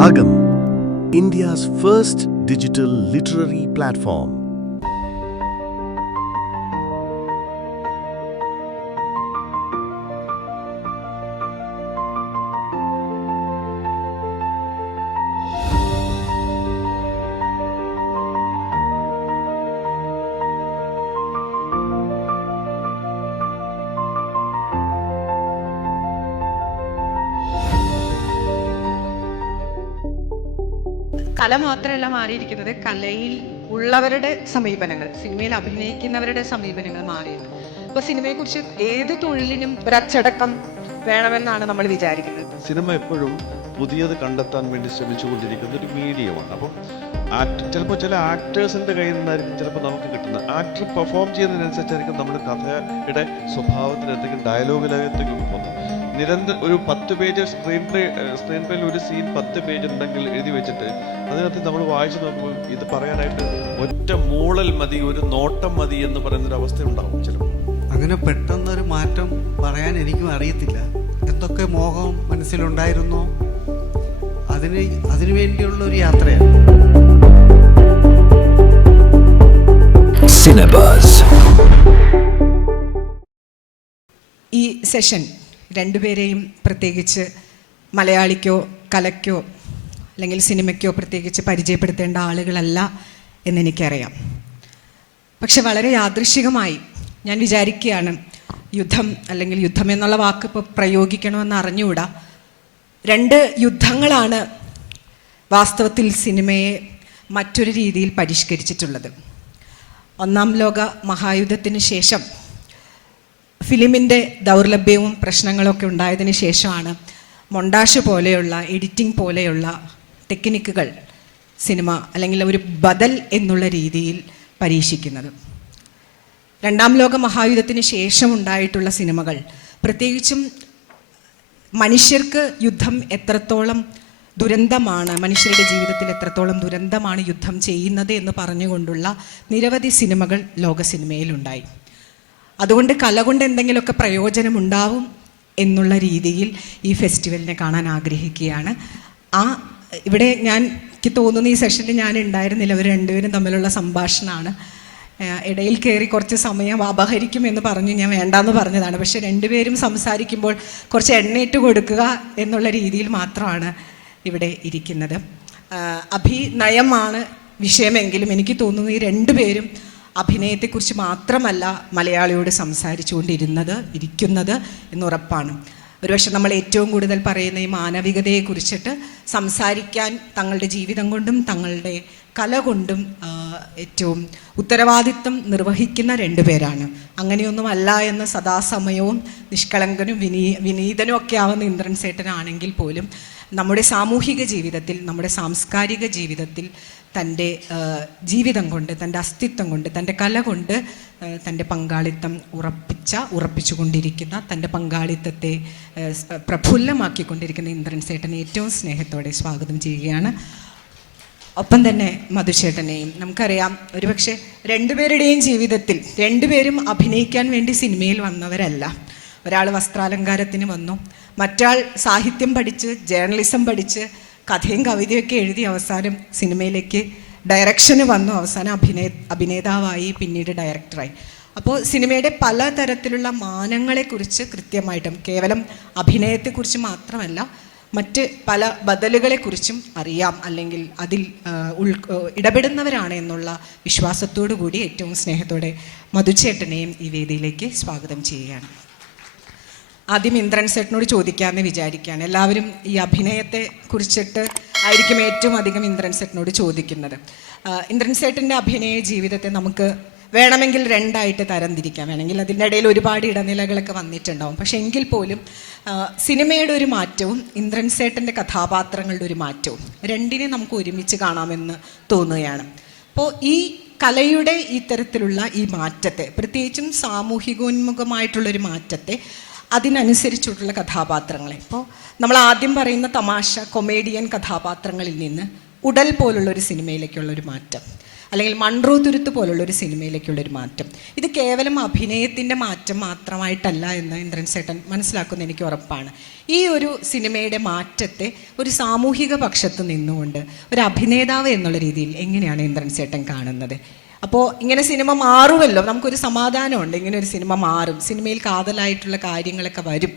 Agam, India's first digital literary platform. കല മാത്രമല്ല മാറിയിരിക്കുന്നത് കലയിൽ ഉള്ളവരുടെ സമീപനങ്ങൾ സിനിമയിൽ അഭിനയിക്കുന്നവരുടെ സമീപനങ്ങൾ മാറിയിട്ടുണ്ട് സിനിമയെ കുറിച്ച് ഏത് തൊഴിലിനും ഒരച്ചടക്കം വേണമെന്നാണ് നമ്മൾ വിചാരിക്കുന്നത്. സിനിമ എപ്പോഴും പുതിയത് കണ്ടെത്താൻ വേണ്ടി ശ്രമിച്ചുകൊണ്ടിരിക്കുന്ന ഒരു മീഡിയമാണ്. അപ്പം ചിലപ്പോൾ ചില ആക്ടേഴ്സിന്റെ കയ്യിൽ നിന്നായിരിക്കും ചിലപ്പോൾ നമുക്ക് കിട്ടുന്നത്. ആക്ടർ പെർഫോം ചെയ്യുന്നതിനനുസരിച്ചായിരിക്കും നമ്മുടെ കഥയുടെ സ്വഭാവത്തിന് എന്തെങ്കിലും ഡയലോഗിലെന്തെങ്കിലും പോകുന്നത്. നിരന്തരം ഒരു പത്ത് പേജ് സ്ക്രീൻ പ്ലേ സ്ക്രീൻ പ്ലേയിൽ ഒരു സീൻ പത്ത് പേജ് ഉണ്ടെങ്കിൽ എഴുതി വെച്ചിട്ട് അതിനകത്ത് നമ്മൾ വായിച്ചു നോക്കുമ്പോൾ ഇത് പറയാനായിട്ട് ഒറ്റ മൂളൽ മതി ഒരു നോട്ടം മതി എന്ന് പറയുന്നൊരു അവസ്ഥ ഉണ്ടാവും ചിലപ്പോൾ. അങ്ങനെ പെട്ടെന്നൊരു മാറ്റം പറയാൻ എനിക്കും അറിയത്തില്ല. എന്തൊക്കെ മോഹം മനസ്സിലുണ്ടായിരുന്നു? അതിന് അതിനു വേണ്ടിയുള്ള ഒരു യാത്രയാണ്. ഈ സെഷൻ രണ്ടുപേരെയും പ്രത്യേകിച്ച് മലയാളിക്കോ കലയ്ക്കോ അല്ലെങ്കിൽ സിനിമയ്ക്കോ പ്രത്യേകിച്ച് പരിചയപ്പെടുത്തേണ്ട ആളുകളല്ല എന്നെനിക്കറിയാം. പക്ഷെ വളരെ യാദൃശികമായി ഞാൻ വിചാരിക്കുകയാണ് യുദ്ധം അല്ലെങ്കിൽ യുദ്ധം എന്നുള്ള വാക്ക് ഇപ്പോൾ പ്രയോഗിക്കണമെന്ന് അറിഞ്ഞുകൂടാ. രണ്ട് യുദ്ധങ്ങളാണ് വാസ്തവത്തിൽ സിനിമയെ മറ്റൊരു രീതിയിൽ പരിഷ്കരിച്ചിട്ടുള്ളത്. ഒന്നാം ലോക മഹായുദ്ധത്തിന് ശേഷം ഫിലിമിന്റെ ദൗർലഭ്യവും പ്രശ്നങ്ങളൊക്കെ ഉണ്ടായതിന് ശേഷമാണ് മൊണ്ടാഷ് പോലെയുള്ള എഡിറ്റിംഗ് പോലെയുള്ള ടെക്നിക്കുകൾ സിനിമ അല്ലെങ്കിൽ ഒരു ബദൽ എന്നുള്ള രീതിയിൽ പരീക്ഷിക്കുന്നത്. രണ്ടാം ലോക മഹായുദ്ധത്തിന് ശേഷം ഉണ്ടായിട്ടുള്ള സിനിമകൾ പ്രത്യേകിച്ചും മനുഷ്യർക്ക് യുദ്ധം എത്രത്തോളം ദുരന്തമാണ് മനുഷ്യരുടെ ജീവിതത്തിൽ എത്രത്തോളം ദുരന്തമാണ് യുദ്ധം ചെയ്യുന്നത് എന്ന് പറഞ്ഞുകൊണ്ടുള്ള നിരവധി സിനിമകൾ ലോക സിനിമയിലുണ്ടായി അതുകൊണ്ട് കല കൊണ്ട് എന്തെങ്കിലുമൊക്കെ പ്രയോജനമുണ്ടാവും എന്നുള്ള രീതിയിൽ ഈ ഫെസ്റ്റിവലിനെ കാണാൻ ആഗ്രഹിക്കുകയാണ്. ആ ഇവിടെ ഞാൻ എനിക്ക് തോന്നുന്നു ഈ സെഷനിൽ ഞാൻ ഉണ്ടായിരുന്നില്ല. അവർ രണ്ടുപേരും തമ്മിലുള്ള സംഭാഷണമാണ്. ഇടയിൽ കയറി കുറച്ച് സമയം അപഹരിക്കും എന്ന് പറഞ്ഞു. ഞാൻ വേണ്ടാന്ന് പറഞ്ഞതാണ്. പക്ഷെ രണ്ടുപേരും സംസാരിക്കുമ്പോൾ കുറച്ച് എണ്ണയിട്ട് കൊടുക്കുക എന്നുള്ള രീതിയിൽ മാത്രമാണ് ഇവിടെ ഇരിക്കുന്നത്. അഭിനയമാണ് വിഷയമെങ്കിലും എനിക്ക് തോന്നുന്നു ഈ രണ്ടുപേരും അഭിനയത്തെക്കുറിച്ച് മാത്രമല്ല മലയാളിയോട് സംസാരിച്ചുകൊണ്ടിരുന്നത് ഇരിക്കുന്നത് എന്നുറപ്പാണ്. ഒരുപക്ഷെ നമ്മൾ ഏറ്റവും കൂടുതൽ പറയുന്ന ഈ മാനവികതയെക്കുറിച്ചിട്ട് സംസാരിക്കാൻ തങ്ങളുടെ ജീവിതം കൊണ്ടും തങ്ങളുടെ കല കൊണ്ടും ഏറ്റവും ഉത്തരവാദിത്വം നിർവഹിക്കുന്ന രണ്ടുപേരാണ് അങ്ങനെയൊന്നുമല്ല എന്ന് സദാസമയവും നിഷ്കളങ്കനും വിനീ വിനീതനും ഒക്കെ ആവുന്ന ഇന്ദ്രൻ സേട്ടനാണെങ്കിൽ പോലും നമ്മുടെ സാമൂഹിക ജീവിതത്തിൽ നമ്മുടെ സാംസ്കാരിക ജീവിതത്തിൽ തന്റെ ജീവിതം കൊണ്ട് തന്റെ അസ്തിത്വം കൊണ്ട് തന്റെ കല കൊണ്ട് തന്റെ പങ്കാളിത്തം ഉറപ്പിച്ച ഉറപ്പിച്ചുകൊണ്ടിരിക്കുന്ന തന്റെ പങ്കാളിത്തത്തെ പ്രഫുല്ലമാക്കിക്കൊണ്ടിരിക്കുന്ന ഇന്ദ്രൻ സേട്ടനെ ഏറ്റവും സ്നേഹത്തോടെ സ്വാഗതം ചെയ്യുകയാണ്. ഒപ്പം തന്നെ മധുചേട്ടനെയും. നമുക്കറിയാം ഒരുപക്ഷെ രണ്ടുപേരുടെയും ജീവിതത്തിൽ രണ്ടുപേരും അഭിനയിക്കാൻ വേണ്ടി സിനിമയിൽ വന്നവരല്ല. ഒരാൾ വസ്ത്രാലങ്കാരത്തിന് വന്നു മറ്റാൾ സാഹിത്യം പഠിച്ച് ജേർണലിസം പഠിച്ച് കഥയും കവിതയൊക്കെ എഴുതി അവസാനം സിനിമയിലേക്ക് ഡയറക്ഷന് വന്നു അവസാനം അഭിനയ അഭിനേതാവായി പിന്നീട് ഡയറക്ടറായി. അപ്പോൾ സിനിമയുടെ പല തരത്തിലുള്ള മാനങ്ങളെക്കുറിച്ച് കൃത്യമായിട്ടും കേവലം അഭിനയത്തെക്കുറിച്ച് മാത്രമല്ല മറ്റ് പല ബദലുകളെക്കുറിച്ചും അറിയാം. അല്ലെങ്കിൽ അതിൽ ഉൾ ഇടപെടുന്നവരാണ് എന്നുള്ള വിശ്വാസത്തോടു കൂടി ഏറ്റവും സ്നേഹത്തോടെ മധുചേട്ടനെയും ഈ വേദിയിലേക്ക് സ്വാഗതം ചെയ്യുകയാണ്. ആദ്യം ഇന്ദ്രൻ സേട്ടനോട് ചോദിക്കാമെന്ന് വിചാരിക്കുകയാണ്. എല്ലാവരും ഈ അഭിനയത്തെ കുറിച്ചിട്ട് ആയിരിക്കും ഏറ്റവും അധികം ഇന്ദ്രൻ സേട്ടനോട് ചോദിക്കുന്നത്. ഇന്ദ്രൻ സേട്ടന്റെ അഭിനയ ജീവിതത്തെ നമുക്ക് വേണമെങ്കിൽ രണ്ടായിട്ട് തരംതിരിക്കാം വേണമെങ്കിൽ അതിന്റെ ഇടയിൽ ഒരുപാട് ഇടനിലകളൊക്കെ വന്നിട്ടുണ്ടാവും. പക്ഷെ എങ്കിൽ പോലും സിനിമയുടെ ഒരു മാറ്റവും ഇന്ദ്രൻ സേട്ടന്റെ കഥാപാത്രങ്ങളുടെ ഒരു മാറ്റവും രണ്ടിനെ നമുക്ക് ഒരുമിച്ച് കാണാമെന്ന് തോന്നുകയാണ്. അപ്പോൾ ഈ കലയുടെ ഇത്തരത്തിലുള്ള തരത്തിലുള്ള ഈ മാറ്റത്തെ പ്രത്യേകിച്ചും സാമൂഹികോന്മുഖമായിട്ടുള്ളൊരു മാറ്റത്തെ അതിനനുസരിച്ചുള്ള കഥാപാത്രങ്ങളെ. ഇപ്പോൾ നമ്മൾ ആദ്യം പറയുന്ന തമാശ കൊമേഡിയൻ കഥാപാത്രങ്ങളിൽ നിന്ന് ഉടൽ പോലുള്ള ഒരു സിനിമയിലേക്കുള്ള ഒരു മാറ്റം. അല്ലെങ്കിൽ മൺറോ തുരുത്ത് പോലുള്ള ഒരു സിനിമയിലേക്കുള്ള ഒരു മാറ്റം. ഇത് കേവലം അഭിനയത്തിന്റെ മാറ്റം മാത്രമായിട്ടല്ല എന്ന് ഇന്ദ്രൻ സേട്ടൻ മനസ്സിലാക്കുന്ന എനിക്ക് ഉറപ്പാണ്. ഈ ഒരു സിനിമയുടെ മാറ്റത്തെ ഒരു സാമൂഹിക പക്ഷത്ത് നിന്നുകൊണ്ട് ഒരു അഭിനേതാവ് എന്നുള്ള രീതിയിൽ എങ്ങനെയാണ് ഇന്ദ്രൻ സേട്ടൻ കാണുന്നത്? അപ്പോൾ ഇങ്ങനെ സിനിമ മാറുമല്ലോ. നമുക്കൊരു സമാധാനമുണ്ട്. ഇങ്ങനെ ഒരു സിനിമ മാറും. സിനിമയിൽ കാതലായിട്ടുള്ള കാര്യങ്ങളൊക്കെ വരും.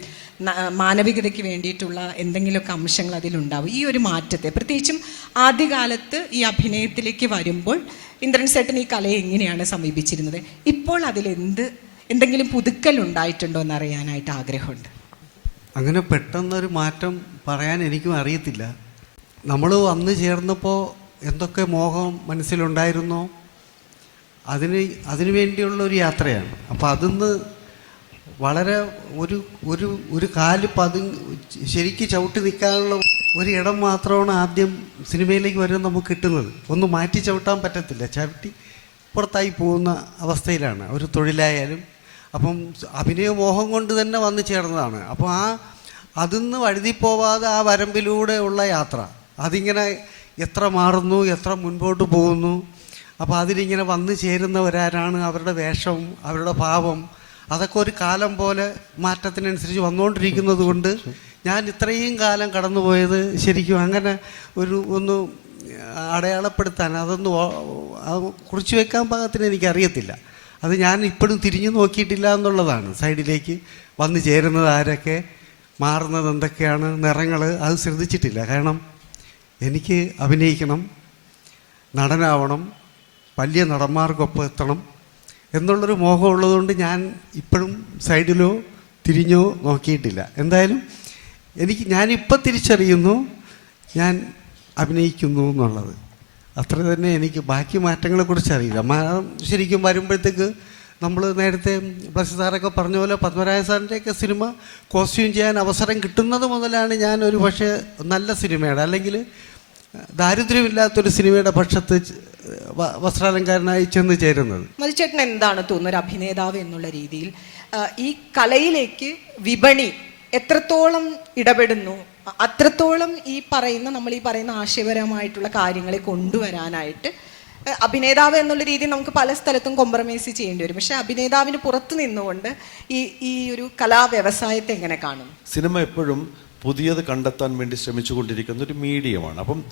മാനവികതയ്ക്ക് വേണ്ടിയിട്ടുള്ള എന്തെങ്കിലുമൊക്കെ അംശങ്ങൾ അതിലുണ്ടാവും. ഈ ഒരു മാറ്റത്തെ. പ്രത്യേകിച്ചും ആദ്യകാലത്ത് ഈ അഭിനയത്തിലേക്ക് വരുമ്പോൾ ഇന്ദ്രൻ സേട്ടൻ ഈ കലയെ എങ്ങനെയാണ് സമീപിച്ചിരുന്നത്? ഇപ്പോൾ അതിലെന്ത് എന്തെങ്കിലും പുതുക്കൽ ഉണ്ടായിട്ടുണ്ടോ എന്ന് അറിയാനായിട്ട് ആഗ്രഹമുണ്ട്. അങ്ങനെ പെട്ടെന്നൊരു മാറ്റം പറയാൻ എനിക്കും അറിയത്തില്ല. നമ്മൾ വന്നു ചേർന്നപ്പോൾ എന്തൊക്കെ മോഹം മനസ്സിലുണ്ടായിരുന്നോ? അതിന് അതിനു വേണ്ടിയുള്ള ഒരു യാത്രയാണ്. അപ്പോൾ അതിന്ന് വളരെ ഒരു ഒരു ഒരു കാൽ പതി ശരിക്ക് ചവിട്ടി നിൽക്കാനുള്ള ഒരു ഇടം മാത്രമാണ് ആദ്യം സിനിമയിലേക്ക് വരുന്നത് നമുക്ക് കിട്ടുന്നത്. ഒന്ന് മാറ്റി ചവിട്ടാൻ പറ്റത്തില്ല. ചവിട്ടി പുറത്തായി പോകുന്ന അവസ്ഥയിലാണ് ഒരു തൊഴിലായാലും. അപ്പം അഭിനയ മോഹം കൊണ്ട് തന്നെ വന്നു ചേർന്നതാണ്. അപ്പോൾ ആ അതിന്ന് വഴുതി പോവാതെ ആ വരമ്പിലൂടെ ഉള്ള യാത്ര അതിങ്ങനെ എത്ര മാറുന്നു എത്ര മുൻപോട്ട് പോകുന്നു അപ്പോൾ അതിലിങ്ങനെ വന്നു ചേരുന്നവരാരാണ് അവരുടെ വേഷം അവരുടെ ഭാവം. അതൊക്കെ ഒരു കാലം പോലെ മാറ്റത്തിനനുസരിച്ച് വന്നുകൊണ്ടിരിക്കുന്നത് കൊണ്ട് ഞാൻ ഇത്രയും കാലം കടന്നുപോയത് ശരിക്കും അങ്ങനെ ഒരു ഒന്ന് അടയാളപ്പെടുത്താൻ അതൊന്ന് കുറിച്ചു വെക്കാൻ പാകത്തിന് എനിക്കറിയത്തില്ല. അത് ഞാൻ ഇപ്പോഴും തിരിഞ്ഞു നോക്കിയിട്ടില്ല എന്നുള്ളതാണ്. സൈഡിലേക്ക് വന്നു ചേരുന്നത് ആരൊക്കെ മാറുന്നത് എന്തൊക്കെയാണ് നിറങ്ങൾ അത് ശ്രദ്ധിച്ചിട്ടില്ല. കാരണം എനിക്ക് അഭിനയിക്കണം നടനാവണം വലിയ നടന്മാർക്കൊപ്പം എത്തണം എന്നുള്ളൊരു മോഹം ഉള്ളതുകൊണ്ട് ഞാൻ ഇപ്പോഴും സൈഡിലോ തിരിഞ്ഞോ നോക്കിയിട്ടില്ല. എന്തായാലും എനിക്ക് ഞാനിപ്പോൾ തിരിച്ചറിയുന്നു ഞാൻ അഭിനയിക്കുന്നു എന്നുള്ളത്. അത്ര തന്നെ എനിക്ക് ബാക്കി മാറ്റങ്ങളെക്കുറിച്ച് അറിയില്ല. ശരിക്കും വരുമ്പോഴത്തേക്ക് നമ്മൾ നേരത്തെ ബ്ലസ് സാറൊക്കെ പറഞ്ഞ പോലെ പത്മരാജ സാറിന്റെയൊക്കെ സിനിമ കോസ്റ്റ്യൂം ചെയ്യാൻ അവസരം കിട്ടുന്നത് മുതലാണ് ഞാൻ ഒരു പക്ഷേ നല്ല സിനിമയുടെ അല്ലെങ്കിൽ ദാരിദ്ര്യമില്ലാത്തൊരു സിനിമയുടെ പക്ഷത്ത് വസ്ത്രാലങ്കാരനായി ചെന്ന് ചേരുന്നത്. മധുചേട്ടൻ എന്താണ് തോന്നുന്നത് ഒരു അഭിനേതാവ് എന്നുള്ള രീതിയിൽ? ഈ കലയിലേക്ക് വിപണി എത്രത്തോളം ഇടപെടുന്നു? അത്രത്തോളം ഈ പറയുന്ന നമ്മൾ ഈ പറയുന്ന ആശയപരമായിട്ടുള്ള കാര്യങ്ങളെ കൊണ്ടുവരാനായിട്ട് അഭിനേതാവ് എന്നുള്ള രീതിയിൽ നമുക്ക് പല സ്ഥലത്തും കോംപ്രമൈസ് ചെയ്യേണ്ടി വരും. പക്ഷെ അഭിനേതാവിന് പുറത്ത് നിന്നുകൊണ്ട് ഈ ഈ ഒരു കലാവ്യവസായത്തെ എങ്ങനെ കാണുന്നു? സിനിമ എപ്പോഴും പുതിയത് കണ്ടെത്താൻ വേണ്ടി ശ്രമിച്ചുകൊണ്ടിരിക്കുന്ന ഒരു മീഡിയമാണ് അപ്പം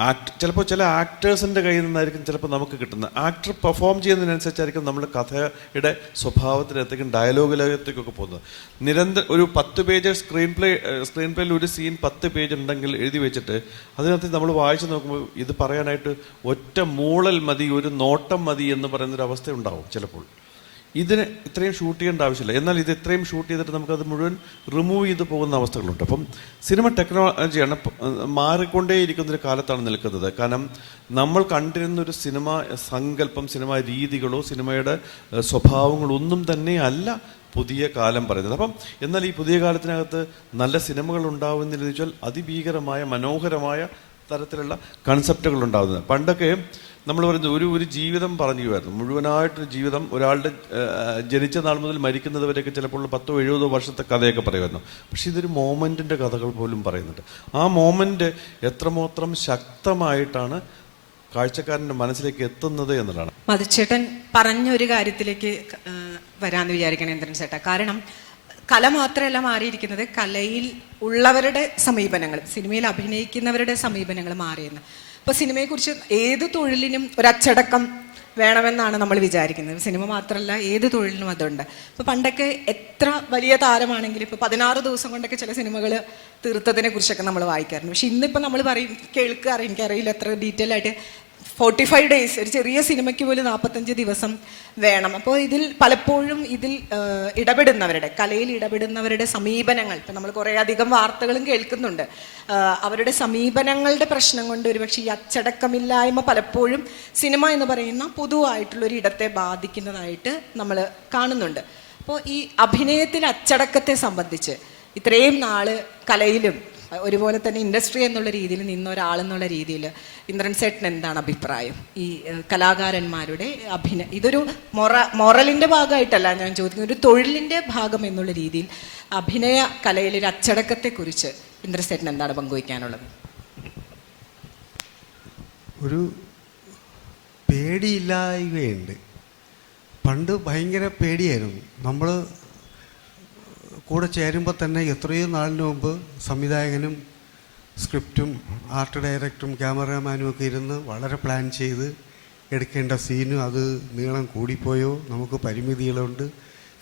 ആക്ട് ചിലപ്പോൾ ചില ആക്ടേഴ്സിന്റെ കയ്യിൽ നിന്നായിരിക്കും ചിലപ്പോൾ നമുക്ക് കിട്ടുന്നത്. ആക്ടർ പെർഫോം ചെയ്യുന്നതിനനുസരിച്ചായിരിക്കും നമ്മുടെ കഥയുടെ സ്വഭാവത്തിനകത്തേക്കും ഡയലോഗിലേക്കൊക്കെ പോകുന്നത്. നിരന്തരം ഒരു പത്ത് പേജ് സ്ക്രീൻ പ്ലേ സ്ക്രീൻ പ്ലേയിൽ ഒരു സീൻ പത്ത് പേജ് ഉണ്ടെങ്കിൽ എഴുതി വെച്ചിട്ട് അതിനകത്ത് നമ്മൾ വായിച്ചു നോക്കുമ്പോൾ ഇത് പറയാനായിട്ട് ഒറ്റ മൂളൽ മതി ഒരു നോട്ടം മതി എന്ന് പറയുന്നൊരു അവസ്ഥ ഉണ്ടാവും ചിലപ്പോൾ. ഇതിന് ഇത്രയും ഷൂട്ട് ചെയ്യേണ്ട ആവശ്യമില്ല. എന്നാൽ ഇത് ഇത്രയും ഷൂട്ട് ചെയ്തിട്ട് നമുക്കത് മുഴുവൻ റിമൂവ് ചെയ്ത് പോകുന്ന അവസ്ഥകളുണ്ട്. അപ്പം സിനിമ ടെക്നോളജിയാണ് പ- മാറിക്കൊണ്ടേയിരിക്കുന്ന ഒരു കാലത്താണ് നിൽക്കുന്നത്. കാരണം നമ്മൾ കണ്ടിരുന്ന ഒരു സിനിമ സങ്കല്പം സിനിമ രീതികളോ സിനിമയുടെ സ്വഭാവങ്ങളോ ഒന്നും തന്നെ അല്ല പുതിയ കാലം പറയുന്നത്. അപ്പം എന്നാൽ ഈ പുതിയ കാലത്തിനകത്ത് നല്ല സിനിമകൾ ഉണ്ടാവുന്നില്ലെന്ന് വെച്ചാൽ അതിഭീകരമായ മനോഹരമായ തരത്തിലുള്ള കൺസെപ്റ്റുകൾ ഉണ്ടാകുന്നത് പണ്ടൊക്കെ നമ്മൾ പറയുന്നത് ഒരു ഒരു ജീവിതം പറഞ്ഞുമായിരുന്നു മുഴുവനായിട്ടൊരു ജീവിതം ഒരാളുടെ ജനിച്ച നാൾ മുതൽ മരിക്കുന്നത് വരെയൊക്കെ ചിലപ്പോൾ പത്തോ എഴുപതോ വർഷത്തെ കഥയൊക്കെ പറയുമായിരുന്നു. പക്ഷെ ഇതൊരു മോമെന്റിന്റെ കഥകൾ പോലും പറയുന്നുണ്ട്. ആ മോമെന്റ് എത്രമാത്രം ശക്തമായിട്ടാണ് കാഴ്ചക്കാരന്റെ മനസ്സിലേക്ക് എത്തുന്നത് എന്നതാണ് മധുച്ചേട്ടൻ പറഞ്ഞൊരു കാര്യത്തിലേക്ക് വരാമെന്ന് വിചാരിക്കണം ഇന്ദ്രൻ ചേട്ടാ കാരണം കല മാത്രമല്ല മാറിയിരിക്കുന്നത് കലയിൽ ഉള്ളവരുടെ സമീപനങ്ങൾ സിനിമയിൽ അഭിനയിക്കുന്നവരുടെ സമീപനങ്ങൾ മാറിയെന്ന്. ഇപ്പൊ സിനിമയെക്കുറിച്ച് ഏത് തൊഴിലിനും ഒരു അച്ചടക്കം വേണമെന്നാണ് നമ്മൾ വിചാരിക്കുന്നത്. സിനിമ മാത്രമല്ല ഏത് തൊഴിലിനും അതുണ്ട്. ഇപ്പൊ പണ്ടൊക്കെ എത്ര വലിയ താരമാണെങ്കിലും ഇപ്പൊ പതിനാറ് ദിവസം കൊണ്ടൊക്കെ ചില സിനിമകൾ തീർത്തതിനെ കുറിച്ചൊക്കെ നമ്മൾ വായിക്കാറുണ്ട്. പക്ഷെ ഇന്നിപ്പോൾ നമ്മൾ പറയും കേൾക്കാറ് എനിക്കറിയില്ല എത്ര ഡീറ്റെയിൽ ആയിട്ട് ഫോർട്ടി ഫൈവ് ഡേയ്സ് ഒരു ചെറിയ സിനിമയ്ക്ക് പോലും നാൽപ്പത്തഞ്ച് ദിവസം വേണം. അപ്പോൾ ഇതിൽ പലപ്പോഴും ഇതിൽ ഇടപെടുന്നവരുടെ കലയിൽ ഇടപെടുന്നവരുടെ സമീപനങ്ങൾ ഇപ്പം നമ്മൾ കുറേ അധികം വാർത്തകളും കേൾക്കുന്നുണ്ട്. അവരുടെ സമീപനങ്ങളുടെ പ്രശ്നം കൊണ്ട് ഒരുപക്ഷെ ഈ അച്ചടക്കമില്ലായ്മ പലപ്പോഴും സിനിമ എന്ന് പറയുന്ന പൊതുവായിട്ടുള്ളൊരു ഇടത്തെ ബാധിക്കുന്നതായിട്ട് നമ്മൾ കാണുന്നുണ്ട്. അപ്പോൾ ഈ അഭിനയത്തിൽ അച്ചടക്കത്തെ സംബന്ധിച്ച് ഇത്രയും നാൾ കലയിലും ഒരുപോലെ തന്നെ ഇൻഡസ്ട്രി എന്നുള്ള രീതിയിൽ നിന്ന ഒരാളെന്നുള്ള രീതിയിൽ ഇന്ദ്രൻ സേട്ടൻ എന്താണ് അഭിപ്രായം? ഈ കലാകാരന്മാരുടെ അഭിനയ ഇതൊരു മൊറ മൊറലിന്റെ ഭാഗമായിട്ടല്ല ഞാൻ ചോദിക്കുന്നത് ഒരു തൊഴിലിന്റെ ഭാഗം എന്നുള്ള രീതിയിൽ അഭിനയ കലയിലെ ഒരു ഇന്ദ്രൻ സേട്ടൻ എന്താണ് പങ്കുവയ്ക്കാനുള്ളത്? ഒരു പേടിയില്ലായ്മയുണ്ട്. പണ്ട് ഭയങ്കര പേടിയായിരുന്നു. നമ്മൾ കൂടെ ചേരുമ്പോൾ തന്നെ എത്രയോ നാളിന് മുമ്പ് സംവിധായകനും സ്ക്രിപ്റ്റും ആർട്ട് ഡയറക്ടറും ക്യാമറാമാനും ഒക്കെ ഇരുന്ന് വളരെ പ്ലാൻ ചെയ്ത് എടുക്കേണ്ട സീനും അത് നീളം കൂടിപ്പോയോ? നമുക്ക് പരിമിതികളുണ്ട്.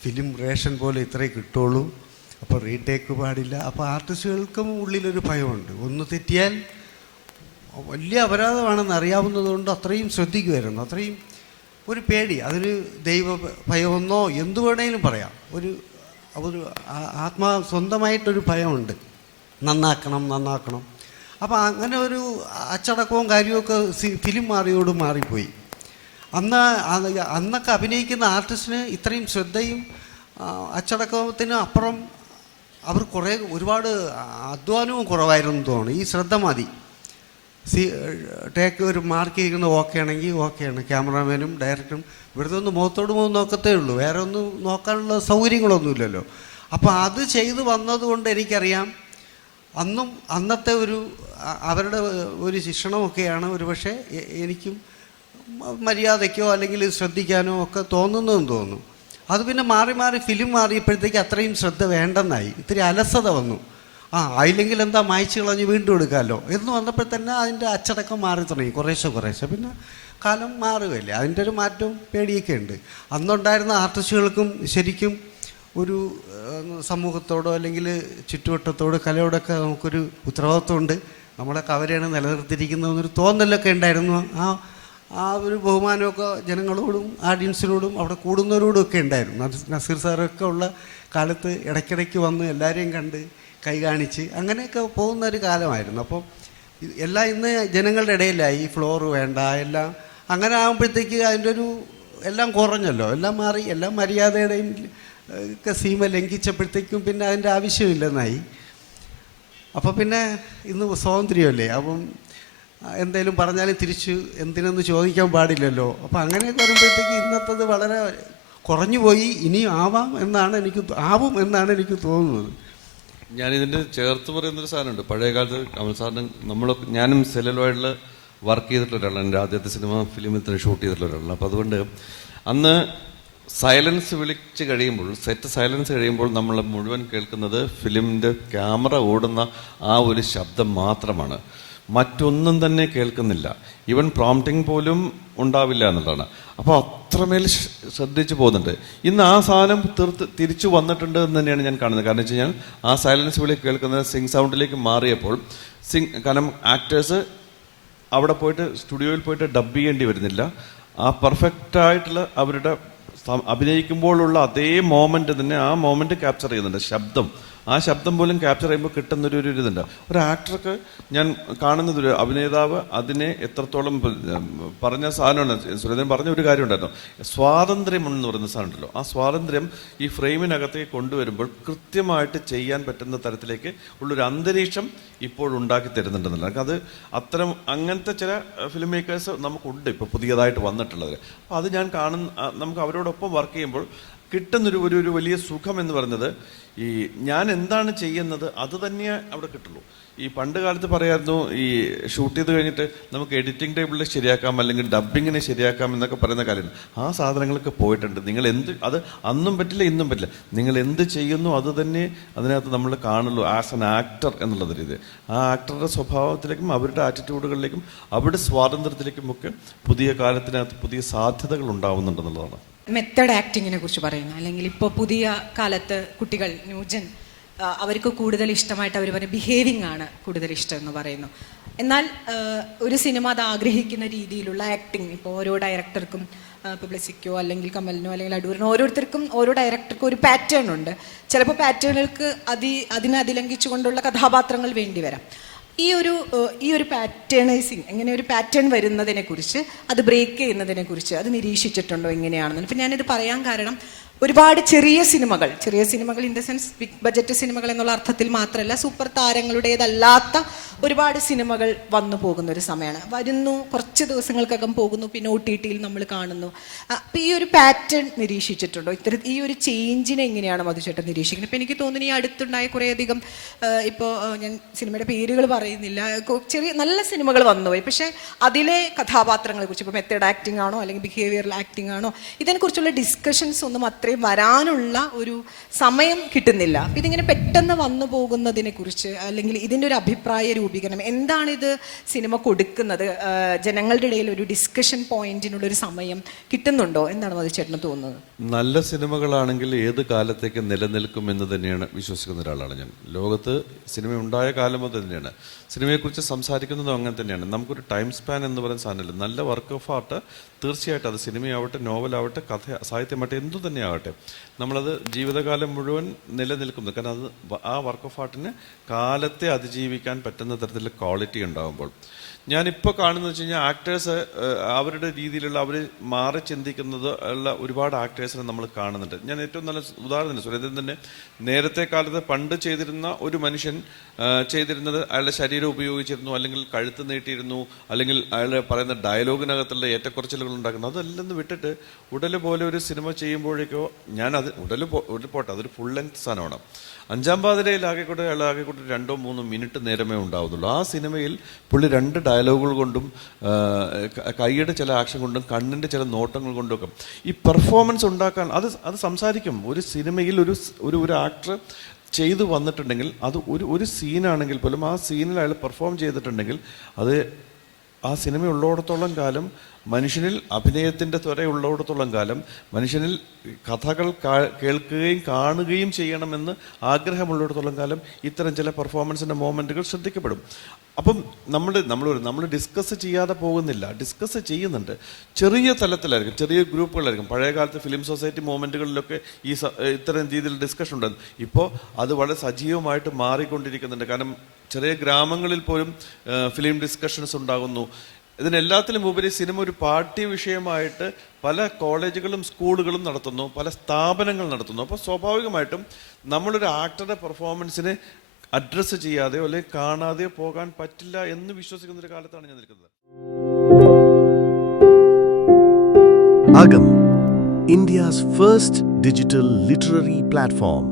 ഫിലിം റേഷൻ പോലെ ഇത്രേ കിട്ടുള്ളൂ. അപ്പോൾ റീടേക്ക് പാടില്ല. അപ്പോൾ ആർട്ടിസ്റ്റുകൾക്കും ഉള്ളിലൊരു ഭയമുണ്ട്. ഒന്ന് തെറ്റിയാൽ വലിയ അപരാധമാണെന്ന് അറിയാവുന്നതുകൊണ്ട് അത്രയും ശ്രദ്ധിക്കുമായിരുന്നു. അത്രയും ഒരു പേടി. അതൊരു ദൈവ ഭയമെന്നോ എന്തു പറയാം. ഒരു ഒരു ആത്മാ സ്വന്തമായിട്ടൊരു ഭയമുണ്ട്. നന്നാക്കണം നന്നാക്കണം. അപ്പോൾ അങ്ങനെ ഒരു അച്ചടക്കവും കാര്യമൊക്കെ ഫിലിം മാറിയോട് മാറിപ്പോയി. അന്ന് അന്നൊക്കെ അഭിനയിക്കുന്ന ആർട്ടിസ്റ്റിന് ഇത്രയും ശ്രദ്ധയും അച്ചടക്കത്തിന് അപ്പുറം അവർ കുറേ ഒരുപാട് അധ്വാനവും കുറവായിരുന്നു തോന്നുന്നു. ഈ ശ്രദ്ധ മതി. സി ടേക്ക് ഒരു മാർക്ക് ചെയ്യുന്നത് ഓക്കെ ആണെങ്കിൽ ഓക്കെയാണ്. ക്യാമറാമാനും ഡയറക്ടറും ഇവിടുത്തെ ഒന്ന് മുഖത്തോട് മുഖം നോക്കത്തേ ഉള്ളൂ. വേറെ ഒന്നും നോക്കാനുള്ള സൗകര്യങ്ങളൊന്നുമില്ലല്ലോ. അപ്പോൾ അത് ചെയ്തു വന്നതുകൊണ്ട് എനിക്കറിയാം. അന്നും അന്നത്തെ ഒരു അവരുടെ ഒരു ശിക്ഷണമൊക്കെയാണ് ഒരു പക്ഷേ എനിക്കും മര്യാദയ്ക്കോ അല്ലെങ്കിൽ ശ്രദ്ധിക്കാനോ ഒക്കെ തോന്നുന്നതെന്ന് തോന്നുന്നു. അത് പിന്നെ മാറി മാറി ഫിലിം മാറിയപ്പോഴത്തേക്ക് അത്രയും ശ്രദ്ധ വേണ്ടെന്നായി. ഇത്തിരി അലസത വന്നു. ആ ആയില്ലെങ്കിൽ എന്താ മായ്ച്ചു കളഞ്ഞ് വീണ്ടും എടുക്കാമല്ലോ എന്ന് വന്നപ്പോൾ തന്നെ അതിന്റെ അച്ചടക്കം മാറി തുടങ്ങി. കുറേശ്ശെ കുറേശ്ശെ. പിന്നെ കാലം മാറുകയല്ലേ. അതിന്റെ ഒരു മാറ്റവും പേടിയൊക്കെ ഉണ്ട്. അന്നുണ്ടായിരുന്ന ആർട്ടിസ്റ്റുകൾക്കും ശരിക്കും ഒരു സമൂഹത്തോടോ അല്ലെങ്കിൽ ചുറ്റുവട്ടത്തോടോ കലയോടൊക്കെ നമുക്കൊരു ഉത്തരവാദിത്വമുണ്ട്. നമ്മളെ കവരെയാണ് നിലനിർത്തിയിരിക്കുന്നതെന്നൊരു തോന്നലൊക്കെ ഉണ്ടായിരുന്നു. ആ ആ ഒരു ബഹുമാനമൊക്കെ ജനങ്ങളോടും ആഡിയൻസിനോടും അവിടെ കൂടുന്നവരോടും ഒക്കെ ഉണ്ടായിരുന്നു. നസ്- നസീർ സാറൊക്കെ ഉള്ള കാലത്ത് ഇടയ്ക്കിടയ്ക്ക് വന്ന് എല്ലാവരെയും കണ്ട് കൈ കാണിച്ച് അങ്ങനെയൊക്കെ പോകുന്ന ഒരു കാലമായിരുന്നു. അപ്പോൾ എല്ലാം ഇന്ന് ജനങ്ങളുടെ ഇടയിലായി. ഈ ഫ്ലോർ വേണ്ട എല്ലാം അങ്ങനെ ആകുമ്പോഴത്തേക്ക് അതിന്റെ ഒരു എല്ലാം കുറഞ്ഞല്ലോ. എല്ലാം മാറി എല്ലാം മര്യാദയുടെയും ഒക്കെ സീമ ലംഘിച്ചപ്പോഴത്തേക്കും പിന്നെ അതിന്റെ ആവശ്യമില്ലെന്നായി. അപ്പോൾ പിന്നെ ഇന്ന് സ്വാതന്ത്ര്യമല്ലേ? അപ്പം എന്തേലും പറഞ്ഞാലും തിരിച്ച് എന്തിനെന്ന് ചോദിക്കാൻ പാടില്ലല്ലോ. അപ്പം അങ്ങനെയൊക്കെ വരുമ്പോഴത്തേക്ക് ഇന്നത്തത് വളരെ കുറഞ്ഞു പോയി ഇനിയും ആവാം എന്നാണ് എനിക്ക് ആവും എന്നാണ് എനിക്ക് തോന്നുന്നത്. ഞാൻ ഇതിന്റെ ചേർത്ത് പറയുന്നൊരു സാധനമുണ്ട്. പഴയ കാലത്ത് കമൽ സാറിന് നമ്മൾ ഞാനും സെലലോയിഡിൽ വർക്ക് ചെയ്തിട്ടുള്ള ഒരാളാണ്. എന്റെ ആദ്യത്തെ സിനിമ ഫിലിമിൽ തന്നെ ഷൂട്ട് ചെയ്തിട്ടുള്ള ഒരാളാണ്. അപ്പോൾ അതുകൊണ്ട് അന്ന് സൈലൻസ് വിളിച്ച് കഴിയുമ്പോൾ സെറ്റ് സൈലൻസ് കഴിയുമ്പോൾ നമ്മൾ മുഴുവൻ കേൾക്കുന്നത് ഫിലിമിന്റെ ക്യാമറ ഓടുന്ന ആ ഒരു ശബ്ദം മാത്രമാണ്. മറ്റൊന്നും തന്നെ കേൾക്കുന്നില്ല. ഈവൻ പ്രോംപ്റ്റിംഗ് പോലും ഉണ്ടാവില്ല എന്നുള്ളതാണ്. അപ്പോൾ അത്രമേൽ ശ്രദ്ധിച്ചു പോകുന്നുണ്ട്. ഇന്ന് ആ സാധനം തീർത്ത് തിരിച്ചു വന്നിട്ടുണ്ട് എന്ന് തന്നെയാണ് ഞാൻ കാണുന്നത്. കാരണം വെച്ച് കഴിഞ്ഞാൽ ആ സൈലൻസ് വിളി കേൾക്കുന്ന സിംഗ് സൗണ്ടിലേക്ക് മാറിയപ്പോൾ സിംഗ് കാരണം ആക്ടേഴ്സ് അവിടെ പോയിട്ട് സ്റ്റുഡിയോയിൽ പോയിട്ട് ഡബ് ചെയ്യേണ്ടി വരുന്നില്ല. ആ പെർഫെക്റ്റ് ആയിട്ടുള്ള അവരുടെ അഭിനയിക്കുമ്പോഴുള്ള അതേ മോമെന്റ് തന്നെ ആ മോമെന്റ് ക്യാപ്ചർ ചെയ്യുന്നുണ്ട്. ശബ്ദം. ആ ശബ്ദം പോലും ക്യാപ്ചർ ചെയ്യുമ്പോൾ കിട്ടുന്ന ഒരു ഇതുണ്ട്. ഒരു ആക്ടർക്ക് ഞാൻ കാണുന്നത് ഒരു അഭിനേതാവ് അതിനെ എത്രത്തോളം പറഞ്ഞ സാധനമാണ്. സുരേന്ദ്രൻ പറഞ്ഞ ഒരു കാര്യം ഉണ്ടായിരുന്നു സ്വാതന്ത്ര്യം എന്ന് പറയുന്ന സാധനം ഉണ്ടല്ലോ ആ സ്വാതന്ത്ര്യം ഈ ഫ്രെയിമിനകത്തേക്ക് കൊണ്ടുവരുമ്പോൾ കൃത്യമായിട്ട് ചെയ്യാൻ പറ്റുന്ന തരത്തിലേക്ക് ഉള്ളൊരു അന്തരീക്ഷം ഇപ്പോൾ ഉണ്ടാക്കി തരുന്നുണ്ടെന്നുള്ളത് അത് അത്തരം അങ്ങനത്തെ ചില ഫിലിം മേക്കേഴ്സ് നമുക്കുണ്ട്. ഇപ്പോൾ പുതിയതായിട്ട് വന്നിട്ടുള്ളത്. അപ്പോൾ അത് ഞാൻ കാണുന്ന നമുക്ക് അവരോടൊപ്പം വർക്ക് ചെയ്യുമ്പോൾ കിട്ടുന്നൊരു ഒരു ഒരു വലിയ സുഖം എന്ന് പറയുന്നത് ഈ ഞാൻ എന്താണ് ചെയ്യുന്നത് അത് തന്നെയേ അവിടെ കിട്ടുള്ളൂ. ഈ പണ്ട് കാലത്ത് പറയായിരുന്നു ഈ ഷൂട്ട് ചെയ്ത് കഴിഞ്ഞിട്ട് നമുക്ക് എഡിറ്റിംഗ് ടേബിളിൽ ശരിയാക്കാം അല്ലെങ്കിൽ ഡബിങ്ങിനെ ശരിയാക്കാം എന്നൊക്കെ പറയുന്ന കാര്യം ആ സാധനങ്ങളൊക്കെ പോയിട്ടുണ്ട്. നിങ്ങൾ എന്ത് അത് അന്നും പറ്റില്ല ഇന്നും പറ്റില്ല. നിങ്ങൾ എന്ത് ചെയ്യുന്നു അത് തന്നെ അതിനകത്ത് നമ്മൾ കാണുള്ളൂ ആസ് ആൻ ആക്ടർ എന്നുള്ളത് രീതി. ആ ആക്ടറുടെ സ്വഭാവത്തിലേക്കും അവരുടെ ആറ്റിറ്റ്യൂഡുകളിലേക്കും അവരുടെ സ്വാതന്ത്ര്യത്തിലേക്കും ഒക്കെ പുതിയ കാലത്തിനകത്ത് പുതിയ സാധ്യതകൾ ഉണ്ടാവുന്നുണ്ടെന്നുള്ളതാണ് മെത്തഡ് ആക്ടിങ്ങിനെ കുറിച്ച് പറയുന്നു. അല്ലെങ്കിൽ ഇപ്പോൾ പുതിയ കാലത്ത് കുട്ടികൾ ന്യൂജൻ അവർക്ക് കൂടുതൽ ഇഷ്ടമായിട്ട് അവർ പറയുന്ന ബിഹേവിങ് ആണ് കൂടുതൽ ഇഷ്ടം എന്ന് പറയുന്നു. എന്നാൽ ഒരു സിനിമ അത് ആഗ്രഹിക്കുന്ന രീതിയിലുള്ള ആക്ടിങ് ഇപ്പോൾ ഓരോ ഡയറക്ടർക്കും പബ്ലിസിക്കോ അല്ലെങ്കിൽ കമലിനോ അല്ലെങ്കിൽ അടൂരിനോ ഓരോരുത്തർക്കും ഓരോ ഡയറക്ടർക്കും ഒരു പാറ്റേൺ ഉണ്ട്. ചിലപ്പോൾ പാറ്റേണുകൾക്ക് അതി അതിനെ അതിലംഘിച്ചുകൊണ്ടുള്ള കഥാപാത്രങ്ങൾ വേണ്ടി വരാം. ഈ ഒരു ഈ ഒരു പാറ്റേണൈസിങ് എങ്ങനെ ഒരു പാറ്റേൺ വരുന്നതിനെ കുറിച്ച് അത് ബ്രേക്ക് ചെയ്യുന്നതിനെ കുറിച്ച് അത് നിരീക്ഷിച്ചിട്ടുണ്ടോ എങ്ങനെയാണെന്ന്? ഇപ്പം ഞാനിത് പറയാൻ കാരണം ഒരുപാട് ചെറിയ സിനിമകൾ ചെറിയ സിനിമകൾ in the sense big budget സിനിമകൾ എന്നുള്ള അർത്ഥത്തിൽ മാത്രമല്ല സൂപ്പർ താരങ്ങളുടേതല്ലാത്ത ഒരുപാട് സിനിമകൾ വന്നു പോകുന്ന ഒരു സമയമാണ്. വരുന്നു കുറച്ച് ദിവസങ്ങൾക്കകം പോകുന്നു പിന്നെ ഒ ടി ടിയിൽ നമ്മൾ കാണുന്നു. അപ്പം ഈ ഒരു പാറ്റേൺ നിരീക്ഷിച്ചിട്ടുണ്ടോ? ഇത്തരം ഈ ഒരു ചേഞ്ചിനെ എങ്ങനെയാണ് മധുചേട്ടൻ നിരീക്ഷിക്കുന്നത്? ഇപ്പം എനിക്ക് തോന്നുന്നു ഈ അടുത്തുണ്ടായ കുറേയധികം ഇപ്പോൾ ഞാൻ സിനിമയുടെ പേരുകൾ പറയുന്നില്ല. ചെറിയ നല്ല സിനിമകൾ വന്നുപോയി പക്ഷേ അതിലെ കഥാപാത്രങ്ങളെ കുറിച്ച് ഇപ്പോൾ മെത്തേഡ് ആക്ടിംഗ് ആണോ അല്ലെങ്കിൽ ബിഹേവിയറൽ ആക്ടിംഗ് ആണോ ഇതിനെക്കുറിച്ചുള്ള ഡിസ്കഷൻസ് ഒന്നും അത്രയും വരാനുള്ള ഒരു സമയം കിട്ടുന്നില്ല. ഇതിങ്ങനെ പെട്ടെന്ന് വന്നു പോകുന്നതിനെക്കുറിച്ച് അല്ലെങ്കിൽ ഇതിന്റെ ഒരു അഭിപ്രായ രൂപീകരണം എന്താണ് ഇത് സിനിമ കൊടുക്കുന്നത്? ജനങ്ങളുടെ ഇടയിൽ ഒരു ഡിസ്കഷൻ പോയിന്റിനുള്ള ഒരു സമയം കിട്ടുന്നുണ്ടോ? എന്താണ് മധുചേട്ടന് തോന്നുന്നത്? നല്ല സിനിമകളാണെങ്കിൽ ഏത് കാലത്തേക്ക് നിലനിൽക്കും എന്ന് തന്നെയാണ് വിശ്വസിക്കുന്ന ഒരാളാണ് ഞാൻ. ലോകത്ത് സിനിമ ഉണ്ടായ കാലം മുതൽ തന്നെയാണ്. സിനിമയെക്കുറിച്ച് സംസാരിക്കുന്നതും അങ്ങനെ തന്നെയാണ്. നമുക്കൊരു ടൈം സ്പാൻ എന്ന് പറയുന്ന സാധനമില്ല. നല്ല വർക്ക് ഓഫ് ആർട്ട് തീർച്ചയായിട്ടും അത് സിനിമയാവട്ടെ നോവലാവട്ടെ കഥ സാഹിത്യമാവട്ടെ എന്തു തന്നെ ആവട്ടെ നമ്മളത് ജീവിതകാലം മുഴുവൻ നിലനിൽക്കുന്നു. കാരണം അത് ആ വർക്ക് ഓഫ് ആർട്ടിന് കാലത്തെ അതിജീവിക്കാൻ പറ്റുന്ന തരത്തിലുള്ള ക്വാളിറ്റി ഉണ്ടാകുമ്പോൾ ഞാനിപ്പോൾ കാണുന്നത് വെച്ച് കഴിഞ്ഞാൽ ആക്ടേഴ്സ് അവരുടെ രീതിയിലുള്ള അവർ മാറി ചിന്തിക്കുന്നത് ഉള്ള ഒരുപാട് ആക്ടേഴ്സിനെ നമ്മൾ കാണുന്നുണ്ട്. ഞാൻ ഏറ്റവും നല്ല ഉദാഹരണം സുരേന്ദ്രൻ തന്നെ നേരത്തെ കാലത്ത് പണ്ട് ചെയ്തിരുന്ന ഒരു മനുഷ്യൻ ചെയ്തിരുന്നത് അയാളുടെ ശരീരം ഉപയോഗിച്ചിരുന്നു അല്ലെങ്കിൽ കഴുത്ത് നീട്ടിയിരുന്നു അല്ലെങ്കിൽ അയാളെ പറയുന്ന ഡയലോഗിനകത്തുള്ള ഏറ്റക്കുറച്ചിലുകൾ ഉണ്ടാക്കുന്നു. അതെല്ലാം വിട്ടിട്ട് ഉടൽ പോലെ ഒരു സിനിമ ചെയ്യുമ്പോഴേക്കോ ഞാൻ അത് ഉടൽ ഉടൽ പോട്ടെ അതൊരു ഫുൾ ലെങ്ത് സാധനമാണ്. അഞ്ചാം പാതിരയിൽ ആകെക്കൂടെ അയാൾ ആകെക്കൂടെ രണ്ടോ മൂന്നോ മിനിറ്റ് നേരമേ ഉണ്ടാവുന്നുള്ളൂ. ആ സിനിമയിൽ പുള്ളി രണ്ട് ഡയലോഗുകൾ കൊണ്ടും കൈയുടെ ചില ആക്ഷൻ കൊണ്ടും കണ്ണിന്റെ ചില നോട്ടങ്ങൾ കൊണ്ടും ഒക്കെ ഈ പെർഫോമൻസ് ഉണ്ടാക്കാൻ അത് അത് സംസാരിക്കും. ഒരു സിനിമയിൽ ഒരു ഒരു ആക്ടർ ചെയ്തു വന്നിട്ടുണ്ടെങ്കിൽ അത് ഒരു ഒരു സീനാണെങ്കിൽ പോലും ആ സീനിൽ അയാൾ പെർഫോം ചെയ്തിട്ടുണ്ടെങ്കിൽ അത് ആ സിനിമ ഉള്ളിടത്തോളം കാലം മനുഷ്യനിൽ അഭിനയത്തിന്റെ ത്വര ഉള്ളിടത്തോളം കാലം മനുഷ്യനിൽ കഥകൾ കേൾക്കുകയും കാണുകയും ചെയ്യണമെന്ന് ആഗ്രഹമുള്ളിടത്തോളം കാലം ഇത്തരം ചില പെർഫോമൻസിന്റെ മോമെന്റുകൾ ശ്രദ്ധിക്കപ്പെടും. അപ്പം നമ്മൾ നമ്മൾ നമ്മൾ ഡിസ്കസ് ചെയ്യാതെ പോകുന്നില്ല. ഡിസ്കസ് ചെയ്യുന്നുണ്ട്. ചെറിയ തലത്തിലായിരിക്കും ചെറിയ ഗ്രൂപ്പുകളായിരിക്കും. പഴയ കാലത്ത് ഫിലിം സൊസൈറ്റി മൂവ്മെന്റുകളിലൊക്കെ ഈ ഇത്തരം രീതിയിൽ ഡിസ്കഷൻ ഉണ്ടായിരുന്നു ഇപ്പോൾ അത് വളരെ സജീവമായിട്ട് മാറിക്കൊണ്ടിരിക്കുന്നുണ്ട്. കാരണം ചെറിയ ഗ്രാമങ്ങളിൽ പോലും ഫിലിം ഡിസ്കഷൻസ് ഉണ്ടാകുന്നു. ഇതിനെല്ലാത്തിലും ഉപരി സിനിമ ഒരു പാഠ്യ വിഷയമായിട്ട് പല കോളേജുകളും സ്കൂളുകളും നടത്തുന്നു പല സ്ഥാപനങ്ങൾ നടത്തുന്നു അപ്പോൾ സ്വാഭാവികമായിട്ടും നമ്മളൊരു ആക്ടറുടെ പെർഫോമൻസിനെ അഡ്രസ്സ് ചെയ്യാതെയോ അല്ലെങ്കിൽ കാണാതെയോ പോകാൻ പറ്റില്ല എന്ന് വിശ്വസിക്കുന്ന ഒരു കാലത്താണ് ഞാൻ നിൽക്കുന്നത് Agam, India's first digital literary platform.